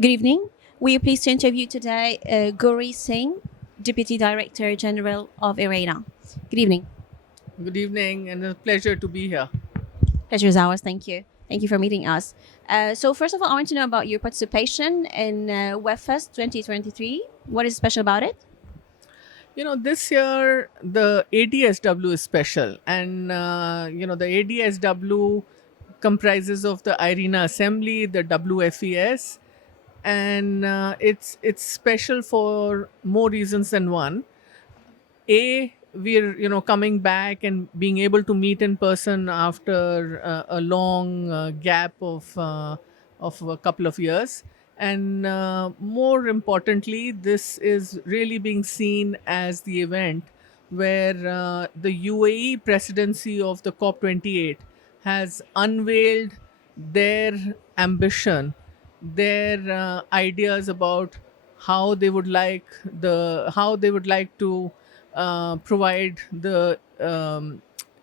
Good evening. We are pleased to interview today Gauri Singh, Deputy Director-General of IRENA. Good evening. Good evening, and a pleasure to be here. Pleasure is ours. Thank you. Thank you for meeting us. So first of all, I want to know about your participation in WebFest 2023. What is special about it? This year the ADSW is special, and the ADSW comprises of the IRENA Assembly, the WFES, and it's special for more reasons than one. We're coming back and being able to meet in person after a long gap of a couple of years, and more importantly, this is really being seen as the event where the UAE presidency of the COP28 has unveiled their ambition, their ideas about how they would like to provide the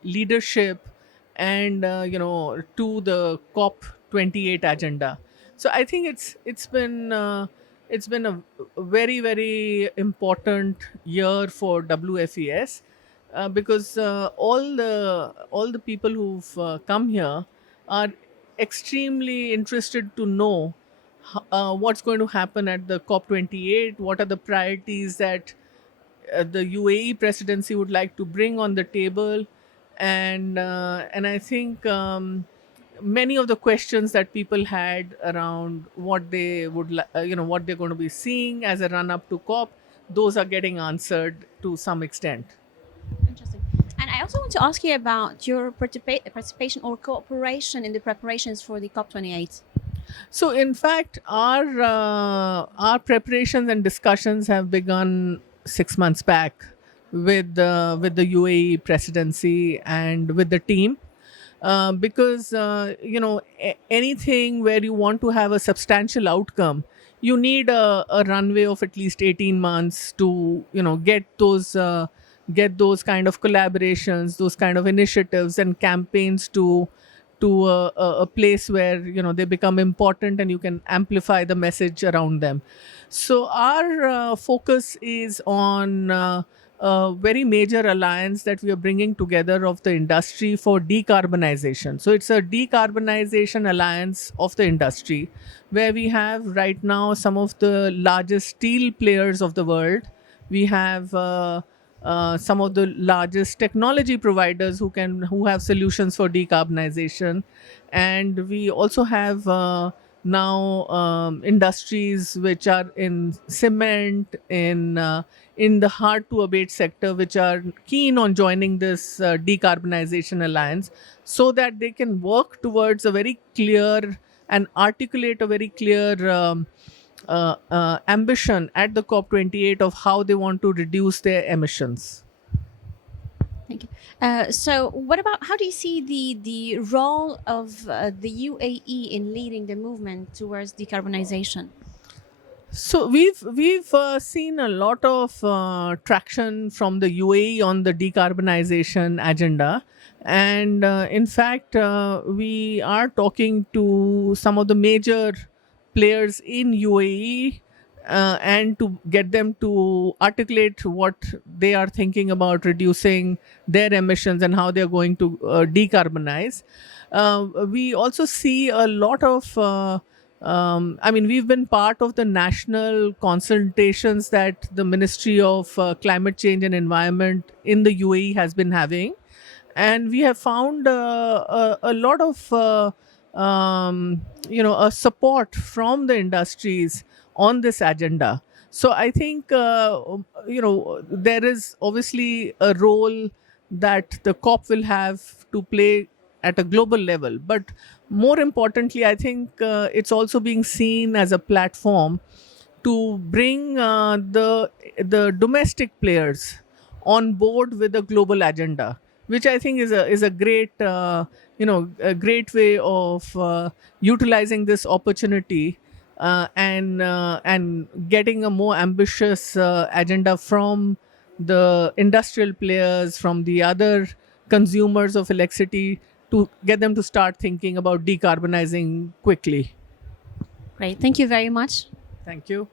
leadership and to the COP28 agenda. So I think it's been a very important year for WFES, because all the people who've come here are extremely interested to know what's going to happen at the COP28, what are the priorities that the UAE presidency would like to bring on the table, and I think many of the questions that people had around what they what they're going to be seeing as a run up to COP, those are getting answered to some extent. Interesting. And I also want to ask you about your participation or cooperation in the preparations for the COP28. So, in fact, our preparations and discussions have begun 6 months back with the UAE presidency and with the team, because anything where you want to have a substantial outcome, you need a runway of at least 18 months to get those kind of collaborations, those kind of initiatives and campaigns to a place where they become important and you can amplify the message around them. So our focus is on a very major alliance that we are bringing together of the industry for decarbonization. So it's a decarbonization alliance of the industry, where we have right now some of the largest steel players of the world. We have some of the largest technology providers who have solutions for decarbonization, and we also have now industries which are in cement, in the hard to abate sector, which are keen on joining this decarbonization alliance, so that they can work towards a very clear and articulate a very clear ambition at the COP28 of how they want to reduce their emissions. Thank you. So, what about how do you see the role of the UAE in leading the movement towards decarbonization? So we've seen a lot of traction from the UAE on the decarbonization agenda, and in fact, we are talking to some of the major players in UAE, and to get them to articulate what they are thinking about reducing their emissions and how they are going to decarbonize. We also see a lot of I mean, we've been part of the national consultations that the Ministry of Climate Change and Environment in the UAE has been having. And we have found a lot of, a support from the industries on this agenda. So I think, there is obviously a role that the COP will have to play at a global level. But more importantly, I think it's also being seen as a platform to bring the domestic players on board with a global agenda, which I think is a great a great way of utilizing this opportunity, and getting a more ambitious agenda from the industrial players, from the other consumers of electricity, to get them to start thinking about decarbonizing quickly. Great. Thank you very much. Thank you.